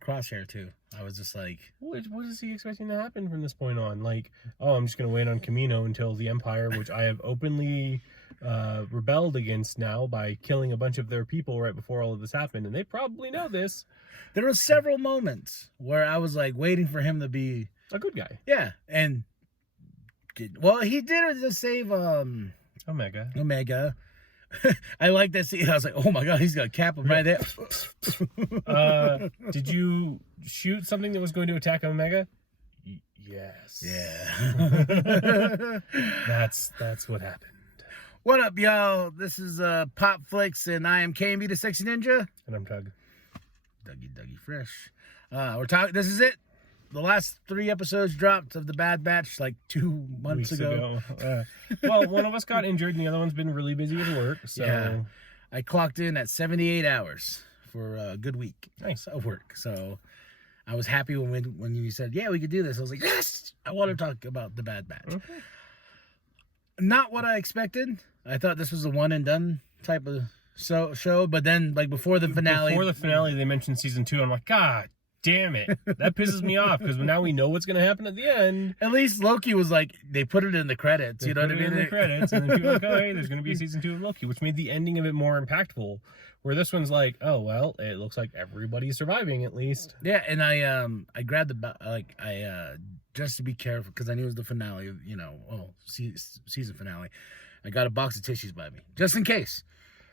with Crosshair too. I was just like, what is he expecting to happen from this point on? Like, oh, I'm just going to wait on Camino until the Empire, which I have openly rebelled against now by killing a bunch of their people right before all of this happened, and they probably know this. There were several moments where I was like waiting for him to be a good guy. Yeah, and he did it to save Omega. I like that scene. I was like, oh my god, he's got to cap him right there. Did you shoot something that was going to attack Omega? Yes. Yeah. That's what happened. What up, y'all? This is Pop-Flix, and I am KMB the Sexy Ninja. And I'm Doug. Dougie Fresh. We're talking. This is it. The last 3 episodes dropped of the Bad Batch like 2 months ago. Well, one of us got injured and the other one's been really busy with work. So yeah. I clocked in at 78 hours for a good week. Nice. Of work. So I was happy when you said, yeah, we could do this. I was like, yes, I want to talk about the Bad Batch. Okay. Not what I expected. I thought this was a one and done type of show, but then like before the finale, they mentioned season 2. I'm like, God damn it, that pisses me off because now we know what's going to happen at the end. At least Loki was like, they put it in the credits. You know what I mean? In the credits, and then people are like, oh, hey, there's going to be a season 2 of Loki, which made the ending of it more impactful. Where this one's like, oh well, it looks like everybody's surviving at least. Yeah, and I grabbed just to be careful because I knew it was the finale. Season finale. I got a box of tissues by me just in case.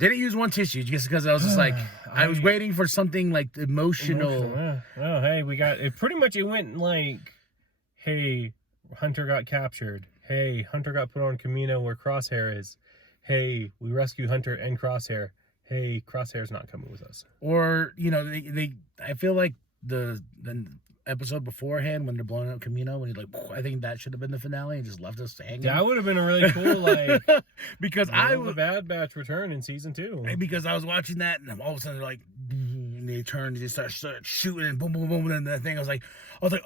Didn't use one tissue just because I was just like, I was waiting for something like emotional. Yeah. Oh, hey, we got it. Pretty much it went like, hey, Hunter got captured. Hey, Hunter got put on Camino where Crosshair is. Hey, we rescue Hunter and Crosshair. Hey, Crosshair's not coming with us. Or, I feel like the episode beforehand when they're blowing up Camino, when he's like, I think that should have been the finale and just left us hanging. That would have been a really cool, because the Bad Batch return in season 2. Because I was watching that and all of a sudden they're like, and they turn and they start shooting and boom, boom, boom, and that thing, I was like,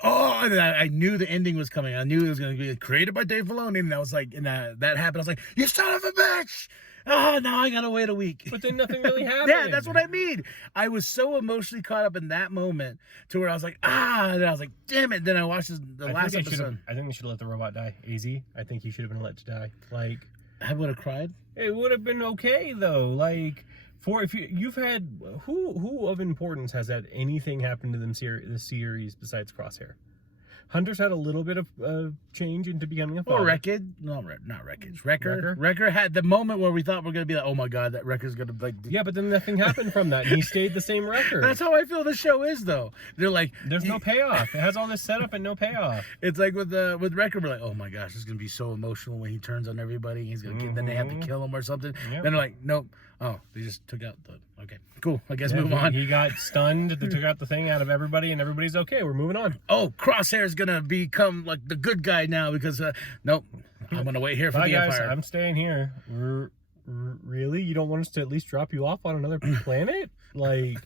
oh, and I knew the ending was coming. I knew it was going to be created by Dave Filoni, and I was like, and that happened. I was like, you son of a bitch! Oh, now I gotta wait a week. But then nothing really happened. Yeah, that's what I mean. I was so emotionally caught up in that moment to where I was like, and I was like, damn it. Then I watched the last episode. I think they should have let the robot die. AZ, I think he should have been let to die. Like, I would have cried. It would have been okay though. Like, if you've had who of importance has had anything happen to them this series besides Crosshair? Hunter's had a little bit of change into becoming a father. Not Wreckage. Wrecker had the moment where we thought we're going to be like, oh my God, that Wrecker's going to like... Yeah, but then nothing happened from that, and he stayed the same Wrecker. That's how I feel the show is, though. They're like... There's no payoff. It has all this setup and no payoff. It's like with Wrecker, we're like, oh my gosh, it's going to be so emotional when he turns on everybody. He's going to then they have to kill him or something. Yep. Then they're like, nope. Oh, they just took out the... Okay, cool. I guess move on. He got stunned. They took out the thing out of everybody, and everybody's okay. We're moving on. Oh, Crosshair's going to become like the good guy now because, nope. I'm going to wait here for the guys, Empire. I'm staying here. Really? You don't want us to at least drop you off on another planet? Like,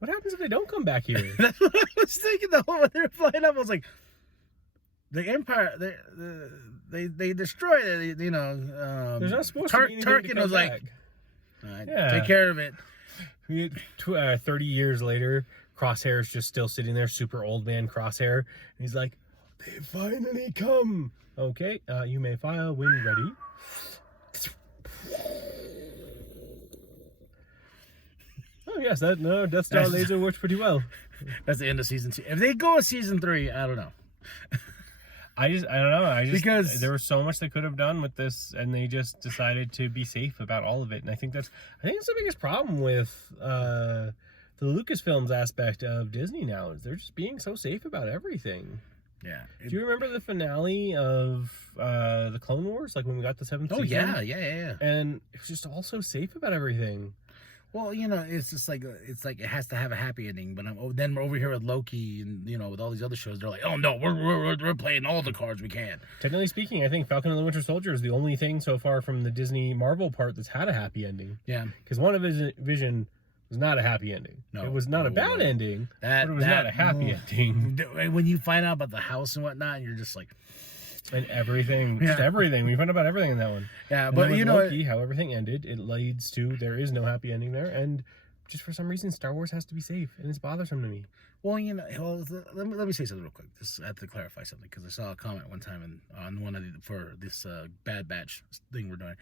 what happens if they don't come back here? That's what I was thinking the whole when they were flying up. I was like, the Empire, they destroyed it, There's not supposed to be anything Tarkin to come was back. like, all right, take care of it. 30 years later, Crosshair's just still sitting there, super old man Crosshair, and he's like, they finally come. Okay, you may fire when ready. Oh yes, Death Star laser works pretty well. That's the end of season 2. If they go with season 3, I don't know. I don't know. Because there was so much they could have done with this, and they just decided to be safe about all of it. And I think that's the biggest problem with the Lucasfilms aspect of Disney now is they're just being so safe about everything. Yeah. Do you remember the finale of the Clone Wars, like when we got the 7th season? Oh yeah. And it was just all so safe about everything. Well, it's just like it has to have a happy ending. But then we're over here with Loki and with all these other shows. They're like, oh no, we're playing all the cards we can. Technically speaking, I think Falcon and the Winter Soldier is the only thing so far from the Disney Marvel part that's had a happy ending. Yeah, because WandaVision was not a happy ending. No, it was not a bad ending, but it was not a happy ending. When you find out about the house and whatnot, and you're just like. And everything, just everything. We found out about everything in that one. Yeah, and but Loki, how everything ended, it leads to there is no happy ending there, and just for some reason, Star Wars has to be safe, and it's bothersome to me. Well, let me say something real quick. I have to clarify something because I saw a comment one time on one of for this Bad Batch thing we're doing.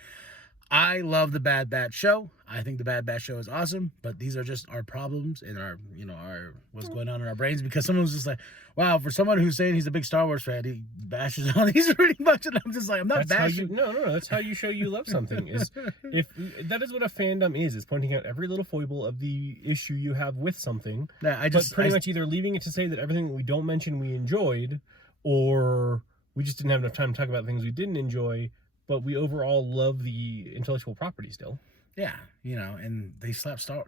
I love the Bad Batch show. I think the Bad Batch show is awesome, but these are just our problems and our what's going on in our brains, because someone was just like, wow, for someone who's saying he's a big Star Wars fan, he bashes on these pretty much, and I'm just like, I'm not bashing. No, that's how you show you love something. Is if that is what a fandom is pointing out every little foible of the issue you have with something. Yeah, but pretty much either leaving it to say that everything that we don't mention we enjoyed, or we just didn't have enough time to talk about things we didn't enjoy. But we overall love the intellectual property still. Yeah, and they slap Star Wars.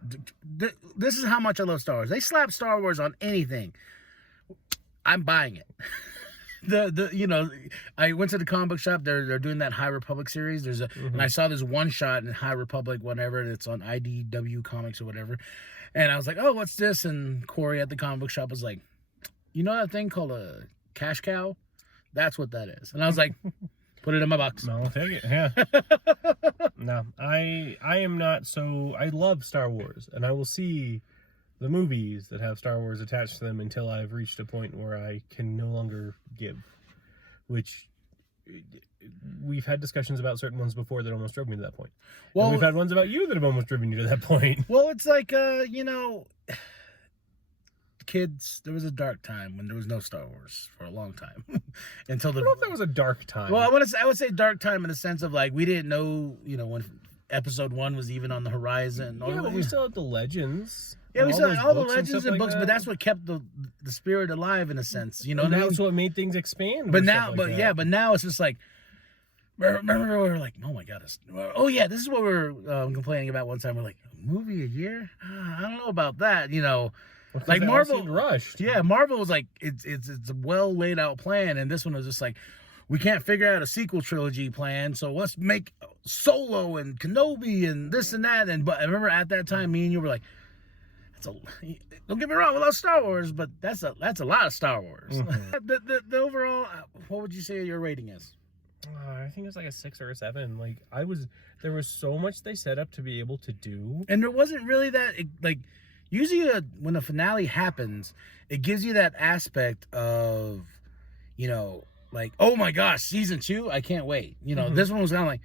This is how much I love Star Wars. They slap Star Wars on anything. I'm buying it. I went to the comic book shop. They're doing that High Republic series. And I saw this one shot in High Republic, whatever. It's on IDW Comics or whatever. And I was like, oh, what's this? And Corey at the comic book shop was like, you know that thing called a cash cow? That's what that is. And I was like, put it in my box. No, I'll take it. Yeah. No, I am not so. I love Star Wars, and I will see the movies that have Star Wars attached to them until I've reached a point where I can no longer give. Which we've had discussions about certain ones before that almost drove me to that point. Well, and we've had ones about you that have almost driven you to that point. Well, it's like kids, there was a dark time when there was no Star Wars for a long time. I don't know if that was a dark time. Well, I would say dark time in the sense of like we didn't know, when episode 1 was even on the horizon. Yeah, but we still had the legends. Yeah, we still had all the legends and books, but that's what kept the spirit alive in a sense. And that's what made things expand. But now, but now it's just like, remember we were like, oh my god, this is what we were complaining about one time. We're like, a movie a year? I don't know about that, Like Marvel rushed. Yeah, Marvel was like it's a well laid out plan, and this one was just like, we can't figure out a sequel trilogy plan, so let's make Solo and Kenobi and this and that. But I remember at that time, me and you were like, don't get me wrong, we love Star Wars, but that's a lot of Star Wars. The overall, what would you say your rating is? I think it's like a 6 or a 7. Like there was so much they set up to be able to do, and there wasn't really that usually when a finale happens, it gives you that aspect of, like, oh my gosh, season 2, I can't wait. This one was kind of like,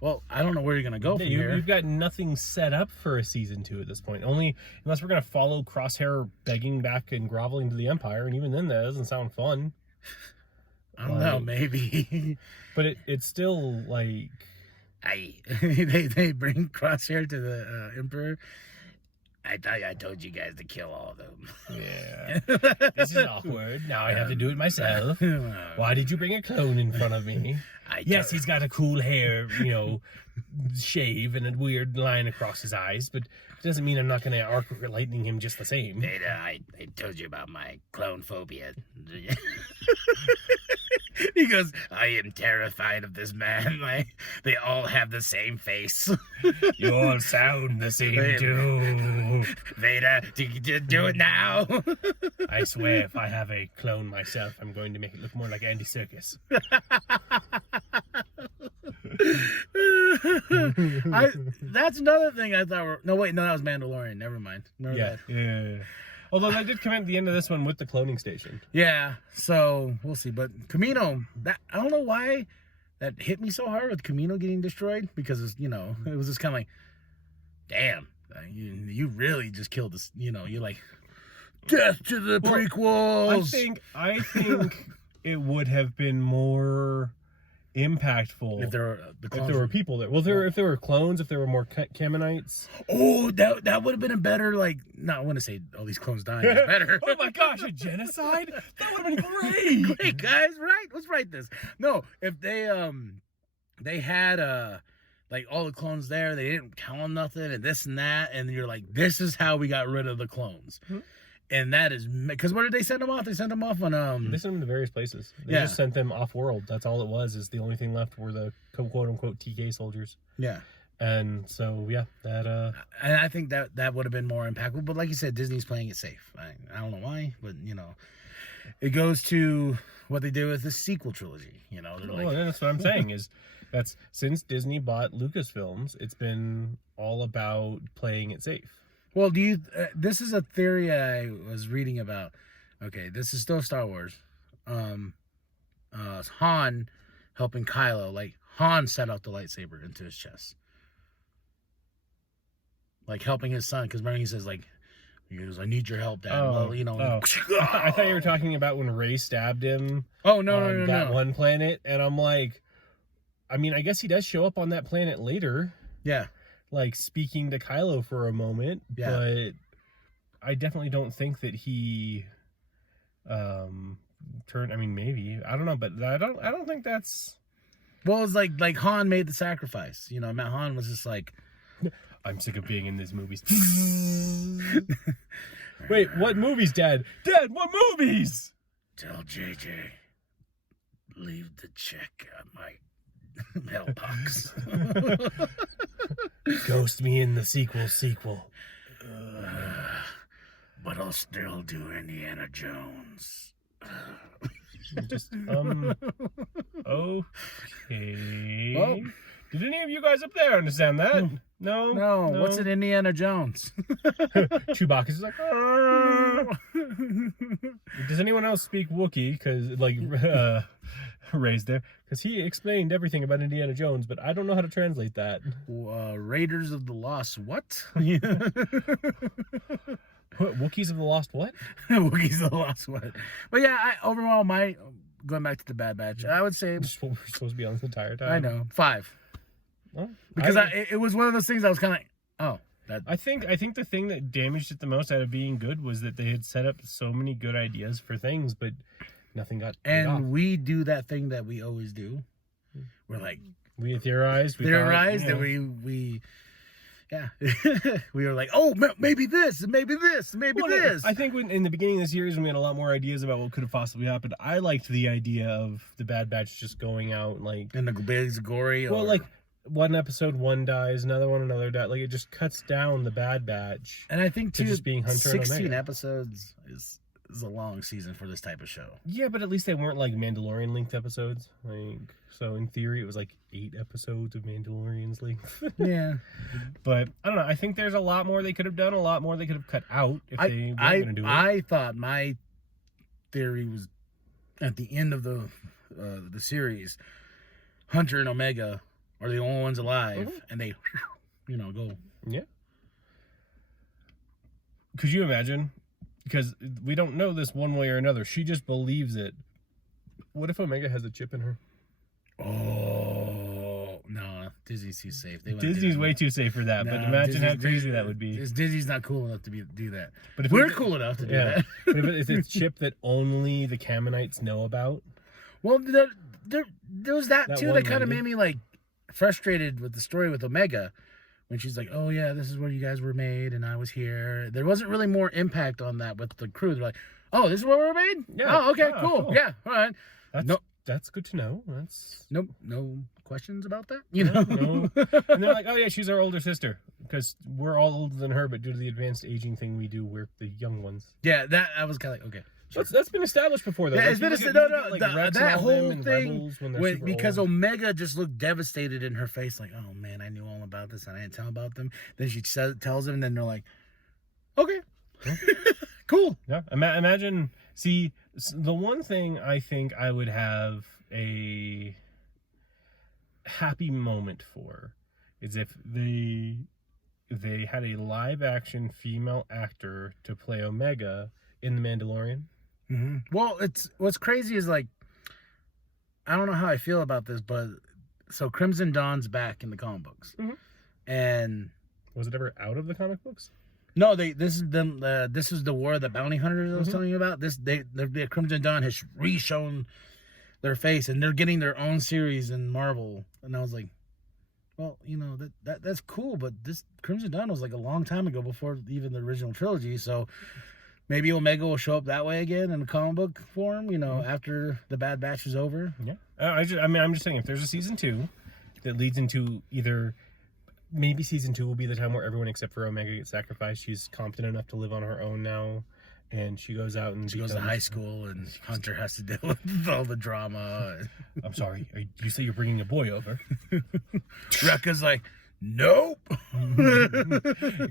well, I don't know where you're going to go from here. You've got nothing set up for a season 2 at this point. Only unless we're going to follow Crosshair begging back and groveling to the Empire, and even then that doesn't sound fun. I don't know, maybe. But it's still like... they bring Crosshair to the Emperor. I told you guys to kill all of them. Yeah. This is awkward. Now I have to do it myself. Why did you bring a clone in front of me? Yes, he's got a cool hair, shave and a weird line across his eyes, but it doesn't mean I'm not going to arc lightning him just the same. I told you about my clone phobia. He goes, I am terrified of this man. They all have the same face. You all sound the same too. Vader, do it now. I swear, if I have a clone myself, I'm going to make it look more like Andy Serkis. That's another thing I thought. That was Mandalorian. Never mind. Yeah. Although they did come in at the end of this one with the cloning station. Yeah, so we'll see. But Kamino, I don't know why that hit me so hard with Kamino getting destroyed, because it was just kind of like, damn, you really just killed this. You're like, death to the prequels. I think it would have been more impactful if there were people there. Well, if there were clones, if there were more Kaminites. Oh, that would have been a better, I want to say all these clones dying is better. Oh my gosh, a genocide? That would have been great. Great, guys, right? Let's write this. No, if they had all the clones there, they didn't count on nothing and this and that, and you're like, this is how we got rid of the clones. Mm-hmm. And that is because where did they send them off? They sent them off on They sent them to various places. They just sent them off world. That's all it was. Is the only thing left were the quote unquote TK soldiers. Yeah. And so that and I think that would have been more impactful. But like you said, Disney's playing it safe. I don't know why, but it goes to what they did with the sequel trilogy. That's what I'm saying is that's since Disney bought Lucasfilms, it's been all about playing it safe. Well, do you? This is a theory I was reading about. Okay, this is still Star Wars. Han helping Kylo. Like Han set out the lightsaber into his chest, like helping his son. Because remember he says like, he goes, "I need your help, Dad." Oh, Well, you know. oh. I thought you were talking about when Rey stabbed him. Oh no, on that one planet, and I'm like, I mean, I guess he does show up on that planet later. Yeah. Like speaking to Kylo for a moment, Yeah. but I definitely don't think that he turned. I mean, maybe I don't know, but I don't think that's. Well, it's like Han made the sacrifice. You know, Matt Han was just like, I'm sick of being in these movies. Wait, what movies, Dad? Dad, what movies? tell JJ, leave the check at my mailbox. Ghost me in the sequel. But I'll still do Indiana Jones. Just okay. Well, did any of you guys up there understand that? No. no, what's it, Indiana Jones? Chewbacca's like. "Arr." Does anyone else speak Wookiee? Because like Ray's there, because he explained everything about Indiana Jones, but I don't know how to translate that. Raiders of the Lost what? Wookiees of the Lost what? Wookiees of the Lost what? But yeah, overall, going back to the Bad Batch, I would say, Just what we're supposed to be on this entire time. I know, 5. Well, Because it was one of those things I was kind of like, oh. I think the thing that damaged it the most out of being good was that they had set up so many good ideas for things, but nothing got paid off. And we do that thing that we always do. We're like, We theorized. that we yeah. We were like, oh, maybe this, and maybe this, and maybe this. I think in the beginning of the series, when we had a lot more ideas about what could have possibly happened, I liked the idea of the Bad Batch just going out like And the big gory. well, like one episode one dies, another dies. Like it just cuts down the Bad Batch. And I think to just being Hunter and 16 Omega. episodes is a long season for this type of show. Yeah, but at least they weren't like Mandalorian linked episodes. Like so, in theory, it was like 8 episodes of Mandalorian's length. Yeah, but I don't know. I think there's a lot more they could have done, a lot more they could have cut out if they weren't going to do it. I thought my theory was at the end of the series, Hunter and Omega are the only ones alive, and they, go. Yeah. Could you imagine? Because we don't know this one way or another. She just believes it. What if Omega has a chip in her? Oh, no. Disney's too safe. Disney's way too safe for that. But imagine how crazy that would be. Disney's not cool enough to do that. But if we're cool enough to do that. But if it's a chip that only the Kaminites know about. Well, there was that too. That kind of made me like frustrated with the story with Omega. When she's like, oh, yeah, this is where you guys were made, and I was here. There wasn't really more impact on that with the crew. They're like, oh, this is where we were made? Yeah. Oh, okay, cool. Yeah, all right. That's good to know. No questions about that? No. And they're like, oh, yeah, she's our older sister. Because we're all older than her, but due to the advanced aging thing we do, we're the young ones. Yeah, that I was kind of like, okay. Sure. That's been established before, though. Yeah, it's been that whole thing because old. Omega just looked devastated in her face, like, oh man, I knew all about this and I didn't tell about them. Then she tells them, and then they're like, okay, cool. Yeah, imagine. See, the one thing I think I would have a happy moment for is if they had a live action female actor to play Omega in The Mandalorian. Mm-hmm. Well, what's crazy is like, I don't know how I feel about this, but so Crimson Dawn's back in the comic books, and was it ever out of the comic books? No, this is them. This is the War of the Bounty Hunters I was telling you about. The Crimson Dawn has re-shown their face, and they're getting their own series in Marvel. And I was like, well, that's cool, but this Crimson Dawn was like a long time ago, before even the original trilogy. So maybe Omega will show up that way again in the comic book form, after the Bad Batch is over. Yeah. I'm just saying, if there's a season 2 that leads into either, maybe season 2 will be the time where everyone except for Omega gets sacrificed. She's competent enough to live on her own now, and she goes out and she goes to high school, and Hunter has to deal with all the drama. I'm sorry, you say you're bringing a boy over. Wrecker's like, nope.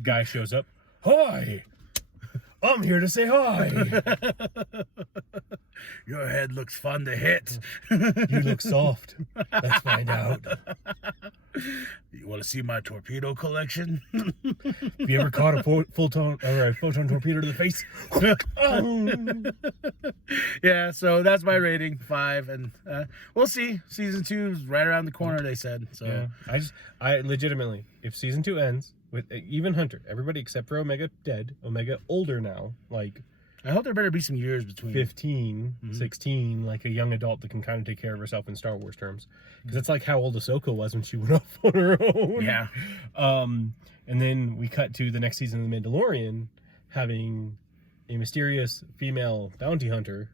Guy shows up. Hi! I'm here to say hi! Your head looks fun to hit. You look soft. Let's find out. You want to see my torpedo collection? Have you ever caught a photon torpedo to the face? Yeah, so that's my rating, 5, and we'll see. Season 2 is right around the corner, they said. So yeah, I legitimately, if season 2 ends with even Hunter, everybody except for Omega dead, Omega older now, like I hope there better be some years between 15, 16, like a young adult that can kind of take care of herself in Star Wars terms. Because that's like how old Ahsoka was when she went off on her own. Yeah. And then we cut to the next season of The Mandalorian having a mysterious female bounty hunter.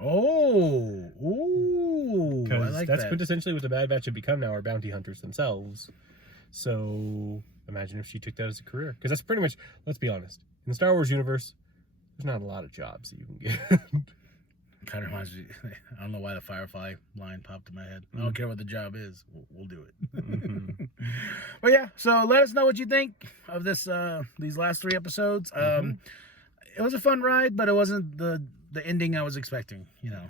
Oh, ooh, I Because like that's that. quintessentially what the Bad Batch have become now, are bounty hunters themselves. So imagine if she took that as a career. Because that's pretty much, let's be honest, in the Star Wars universe, there's not a lot of jobs that you can get. Kind of reminds me. I don't know why the Firefly line popped in my head. I don't care what the job is. We'll do it. But yeah, so let us know what you think of this. These last 3 episodes. It was a fun ride, but it wasn't the ending I was expecting. You know.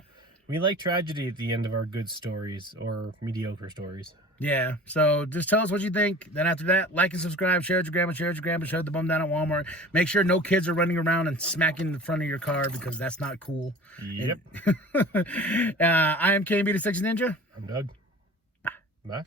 We like tragedy at the end of our good stories or mediocre stories. Yeah, so just tell us what you think. Then after that, like and subscribe, share it with your grandma, shut the bum down at Walmart. Make sure no kids are running around and smacking the front of your car because that's not cool. Yep. I am KMB the Sexy Ninja. I'm Doug. Bye.